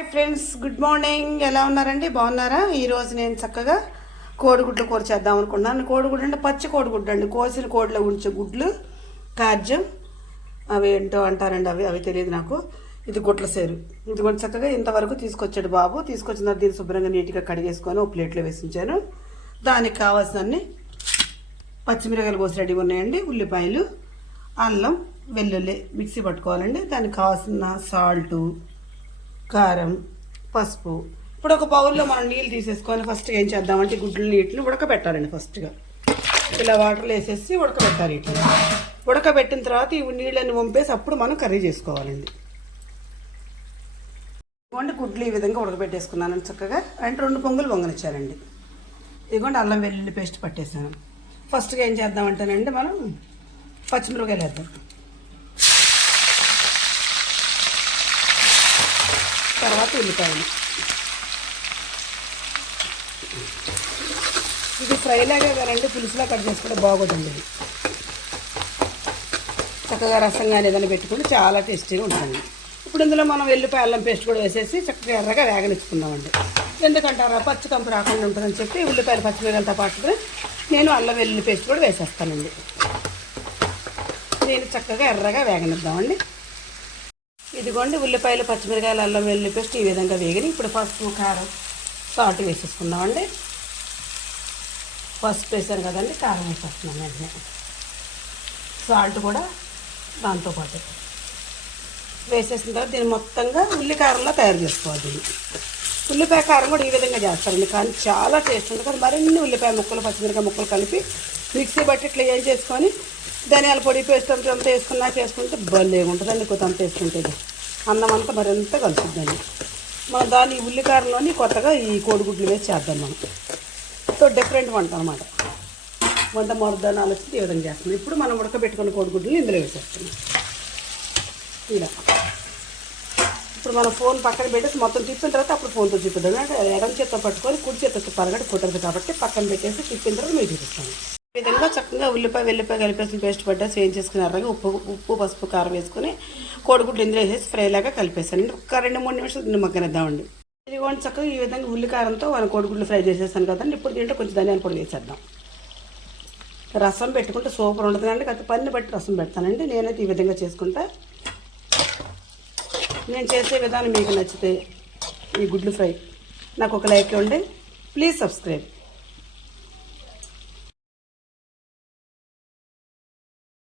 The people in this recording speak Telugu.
Hi friends, good morning. ఎలా ఉన్నారండి? బాగున్నారా? ఈరోజు నేను చక్కగా కోడిగుడ్లు కూర చేద్దాం అనుకున్నాను. కోడిగుడ్డు అంటే పచ్చి కోడిగుడ్డు అండి, కోసిన కోడిలో ఉంచే గుడ్లు, కార్జం అవి ఏంటో అంటారండి, అవి తెలియదు నాకు. ఇది గుడ్ల సేరు. ఇది కొంచెం చక్కగా ఇంతవరకు తీసుకొచ్చాడు బాబు. తీసుకొచ్చిన తర్వాత దీన్ని శుభ్రంగా నీట్గా కడిగేసుకొని ఒక ప్లేట్లో వేసి ఉంచాను. దానికి కావాల్సినన్ని పచ్చిమిరకాయలు కోసి రెడీ ఉన్నాయండి, ఉల్లిపాయలు, అల్లం, వెల్లుల్లి మిక్సీ పట్టుకోవాలండి. దానికి కావాల్సిన సాల్టు, కారం, పసుపు. ఇప్పుడు ఒక బౌల్లో మనం నీళ్ళు తీసేసుకొని ఫస్ట్ ఏం చేద్దామంటే గుడ్లు నీటిని ఉడకబెట్టాలండి. ఫస్ట్గా ఇలా వాటర్లో వేసేసి ఉడకబెట్టాలి. ఇట్లా ఉడకబెట్టిన తర్వాత ఈ నీళ్ళని వంపేసి అప్పుడు మనం కర్రీ చేసుకోవాలండి. ఇదిగోండి గుడ్లు ఈ విధంగా ఉడకబెట్టేసుకున్నాను చక్కగా. అంటే 2 పొంగులు పొంగనిచ్చానండి. ఇదిగోండి అల్లం వెల్లుల్లి పేస్ట్ పట్టేసాను. ఫస్ట్గా ఏం చేద్దామంటేనండి మనం పచ్చిమిరపకాయలు వేద్దాం. తర్వాత ఉల్లిపాయలు. ఇది ఫ్రైలాగే కదండి, పులుసులా కట్ చేసుకుంటే బాగోదండి. ఇది చక్కగా రసంగా ఏదైనా పెట్టుకుంటే చాలా టేస్టీగా ఉంటుంది. ఇప్పుడు ఇందులో మనం వెల్లిపాయ అల్లం పేస్ట్ కూడా వేసేసి చక్కగా ఎర్రగా వేగనిచ్చుకుందామండి. ఎందుకంటారా, పచ్చి కంపు రాకుండా ఉంటుందని చెప్పి ఉల్లిపాయలు పచ్చిమిరకాయలతో పాటుగా నేను అల్లం వెల్లుల్లి పేస్ట్ కూడా వేసేస్తానండి. నేను చక్కగా ఎర్రగా వేగనిద్దామండి. ఇదిగోండి ఉల్లిపాయలు, పచ్చిమిరకాయలు, అల్లం వెల్లుల్లి పేస్ట్ ఈ విధంగా వేగిని ఇప్పుడు పసుపు, కారం, సాల్ట్ వేసేసుకుందామండి. పసుపు వేసాను కదండి, కారం వేసేస్తున్నాం వెంటనే. సాల్ట్ కూడా దాంతోపాటు వేసేసిన తర్వాత దీన్ని మొత్తంగా ఉల్లికారంలో తయారు చేసుకోవాలి. దీన్ని ఉల్లిపాయ కారం కూడా ఈ విధంగా చేస్తారండి, కానీ చాలా టేస్ట్ ఉంటుంది. కానీ మరిన్ని ఉల్లిపాయ ముక్కలు, పచ్చిమిరకాయ ముక్కలు కలిపి మిక్సీ బట్టి ఇట్లా ఏం చేసుకొని ధనియాల పొడి పేస్ట్ అంతా చేసుకుంటే భలే ఉంటుందండి. కొత్త వేసుకుంటే అన్నం అంతా మరింత కలుసుద్దండి. మనం దాన్ని ఉల్లికారంలోని కొత్తగా ఈ కోడిగుడ్లు వేసి చేద్దాం. మనం సో డిఫరెంట్ వంట అనమాట. వంట మరుదానాలు వచ్చి ఈ విధంగా చేస్తున్నాం. ఇప్పుడు మనం ఉడకబెట్టుకున్న కోడిగుడ్లు ఇందులో వేసేస్తున్నాం. ఇలా ఇప్పుడు మనం ఫోన్ పక్కన పెట్టేసి మొత్తం తిప్పిన తర్వాత అప్పుడు ఫోన్తో చూపిద్దాం. అంటే ఎడం చేత్తో పట్టుకొని కుడి చేత్తో పరగడి కుట్టదు కాబట్టి పక్కన పెట్టేసి తిప్పిన తర్వాత మీరు చూపిస్తాను. ఈ విధంగా చక్కగా ఉల్లిపాయ వెల్లిపాయ కలిపేసి పేస్ట్ పట్టేసి ఏం చేసుకుని ఎర్రగా ఉప్పు పసుపు కారం వేసుకొని కోడిగుడ్లు ఇందులో వేసేసి ఫ్రైలాగా కలిపేసాను. ఒక 2-3 నిమిషాలు దీన్ని మగ్గనిద్దామండి. ఇదిగోండి చక్కగా ఈ విధంగా ఉల్లికారంతో మనం కోడిగుడ్లు ఫ్రై చేసేసాను కదండి. ఇప్పుడు దీంట్లో కొంచెం ధనియాల పొడి వేసేద్దాం. రసం పెట్టుకుంటే సూపర్ ఉంటుంది కానీ కాకపోతే పన్ని బట్టి రసం పెడతానండి. నేనైతే ఈ విధంగా చేసుకుంటా. నేను చేసే విధానం మీకు నచ్చితే ఈ గుడ్లు ఫ్రై నాకు ఒక లైక్ ఇవ్వండి. Please subscribe.